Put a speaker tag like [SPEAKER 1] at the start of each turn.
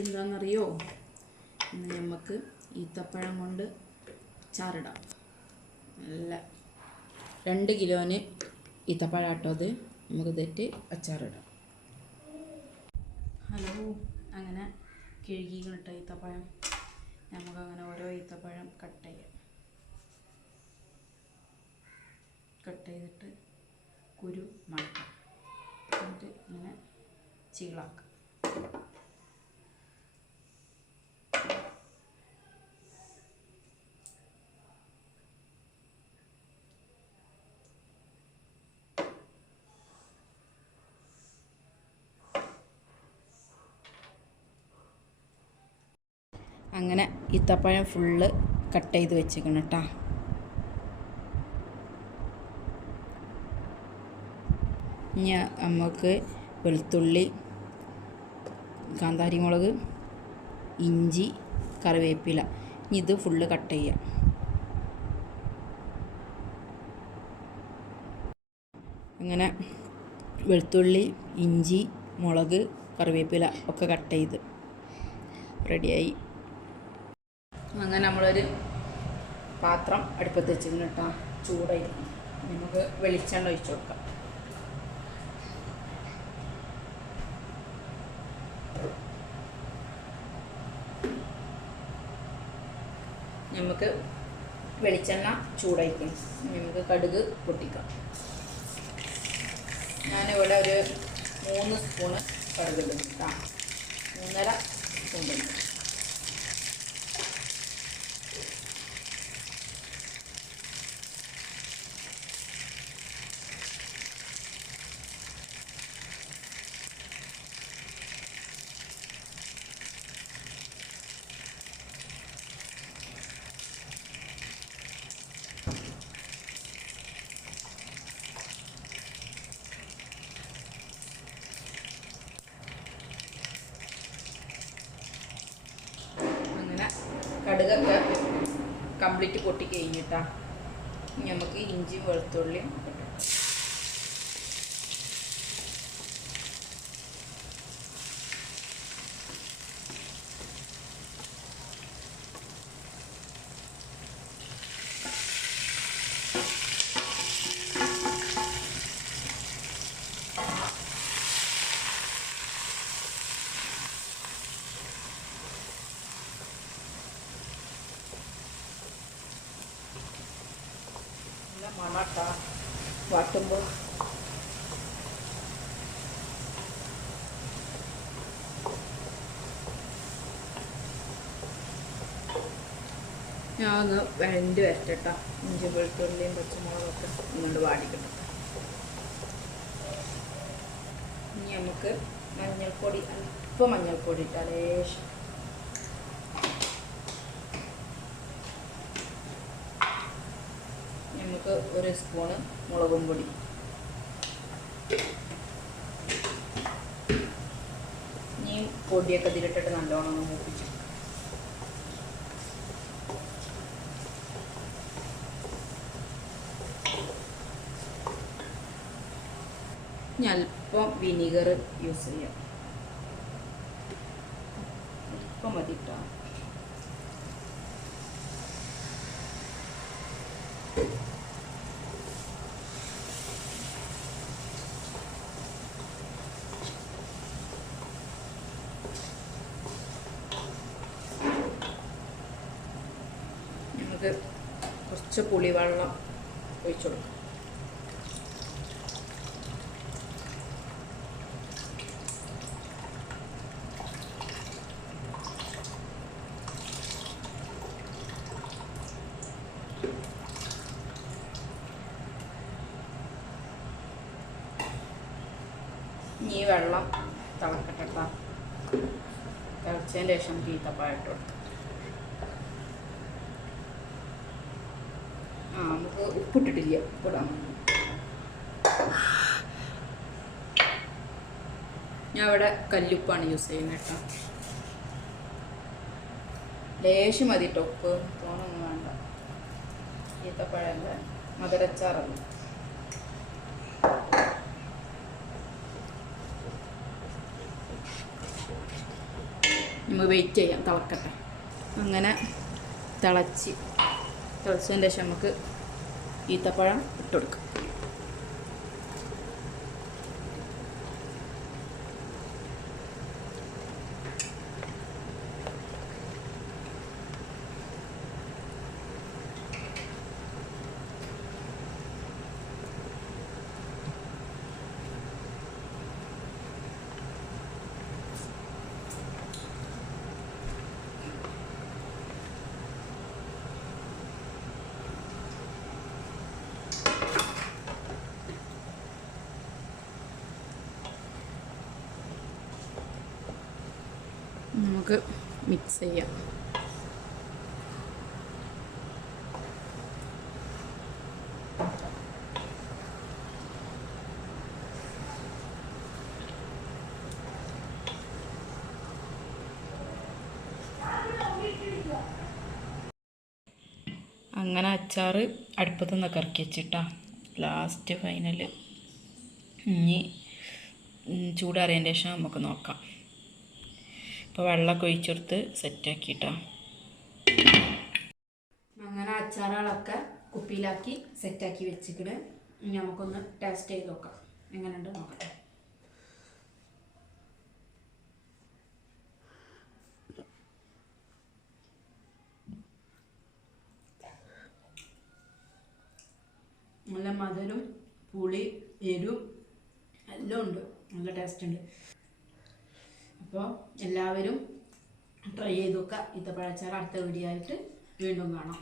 [SPEAKER 1] എന്താണെന്നറിയോ ഇന്ന് നമുക്ക് ഈത്തപ്പഴം കൊണ്ട് ചാറിടാം. നല്ല രണ്ട് കിലോന് ഈത്തപ്പഴം ആട്ടോ അത് നമുക്ക് തെറ്റ് അച്ചാറിടാം. ഹലോ അങ്ങനെ കിഴുകി കിട്ട ഈത്തപ്പഴം. നമുക്കങ്ങനെ ഓരോ ഈത്തപ്പഴം കട്ട് ചെയ്യാം. കട്ട് ചെയ്തിട്ട് കുരു മടക്കാം. എന്നിട്ട് ഇങ്ങനെ ചീളാക്കാം. അങ്ങനെ ഈത്തപ്പഴം ഫുള്ള് കട്ട് ചെയ്ത് വെച്ചേക്കണം കേട്ടോ ഇനി നമുക്ക് വെളുത്തുള്ളി കാന്താരി മുളക് ഇഞ്ചി കറിവേപ്പില. ഇനി ഇത് ഫുള്ള് കട്ട് ചെയ്യാം. അങ്ങനെ വെളുത്തുള്ളി ഇഞ്ചി മുളക് കറിവേപ്പില ഒക്കെ കട്ട് ചെയ്ത് റെഡിയായി അങ്ങനെ നമ്മളൊരു പാത്രം അടുപ്പത്ത് വെച്ചിരുന്നു കേട്ടോ. ചൂടായിരിക്കും നമുക്ക് വെളിച്ചെണ്ണ ഒഴിച്ചു കൊടുക്കാം. നമുക്ക് വെളിച്ചെണ്ണ ചൂടായിരിക്കും. നമുക്ക് കടുക് പൊട്ടിക്കാം. ഞാനിവിടെ ഒരു മൂന്ന് സ്പൂണ് കടുക് ഇടും കേട്ടോ. മൂന്നര സ്പൂൺ ഇടും അങ്ങനെ കടുകൊക്കെ കംപ്ലീറ്റ് പൊട്ടി കഴിഞ്ഞിട്ടാ നമുക്ക് ഇഞ്ചിയും വെളുത്തുള്ളിയും ഇടാം. നല്ല മണട്ടാ വാട്ടുമ്പോൾ ഞാൻ ഒന്ന് വരണ്ട് വരട്ടെട്ടാ. ഇഞ്ചി വെളുത്തുള്ളിയും പച്ചമുളകൊക്കെ ഇങ്ങോട്ട് വാടിക്കിട്ടും. ഇനി നമുക്ക് മഞ്ഞൾപ്പൊടി അല്പം മഞ്ഞൾപ്പൊടി ഇട്ടാ ലേശം നമുക്ക് ഒരു സ്പൂണ് മുളകും പൊടി. ഇനി പൊടിയൊക്കെ ഇതിലിട്ടിട്ട് നല്ലോണം ഒന്ന് മൂപ്പിച്ചു. ഇനി അല്പം വിനീഗർ യൂസ് ചെയ്യാം. അല്പം മതി കേട്ടോ നമുക്ക് കുറച്ച് പുളിവെള്ളം ഒഴിച്ചു കൊടുക്കാം. ഇനി വെള്ളം തിളക്കട്ടെ കേട്ടോ തിളച്ചതിന് ശേഷം ഈത്തപ്പഴം ഇട്ട് കൊടുക്കാം. ആ നമുക്ക് ഉപ്പിട്ടിട്ടില്ല. ഉപ്പിടാൻ ഞാൻ ഇവിടെ കല്ലുപ്പാണ് യൂസ് ചെയ്യുന്നത് കേട്ടോ. ലേശം മതി കേട്ടോ ഉപ്പ്. തോന്നൊന്നും വേണ്ട. ഈത്തപ്പഴല്ല മധുരച്ചാറല്ല നമുക്ക് വെയിറ്റ് ചെയ്യാം. തിളക്കട്ടെ. അങ്ങനെ തിളച്ച്. തിളച്ചതിന് ശേഷം നമുക്ക് ഈത്തപ്പഴം നമുക്ക് മിക്സ് ചെയ്യാം. അങ്ങനെ അച്ചാറ് അടുപ്പത്തു നിന്നൊക്കെ ഇറക്കി വെച്ചിട്ടാ. ലാസ്റ്റ് ഫൈനൽ ഇനി ചൂടാറിയതിന്റെ ശേഷം നമുക്ക് നോക്കാം ഇപ്പോൾ വെള്ളമൊക്കെ ഒഴിച്ചെടുത്ത് സെറ്റാക്കിയിട്ടാ അങ്ങനെ അച്ചാറുകളൊക്കെ കുപ്പിയിലാക്കി സെറ്റാക്കി വെച്ചിട്ട് നമുക്കൊന്ന് ടേസ്റ്റ് ചെയ്ത് നോക്കാം. എങ്ങനെയുണ്ട് നോക്കട്ടെ. നല്ല മധുരം പുളി എരിവും എല്ലാം ഉണ്ട്. നല്ല ടേസ്റ്റ് ഉണ്ട്. അപ്പോൾ എല്ലാവരും ട്രൈ ചെയ്ത് നോക്കുക ഈത്തപ്പഴച്ചാർ അടുത്ത വീഡിയോ ആയിട്ട് വീണ്ടും കാണാം.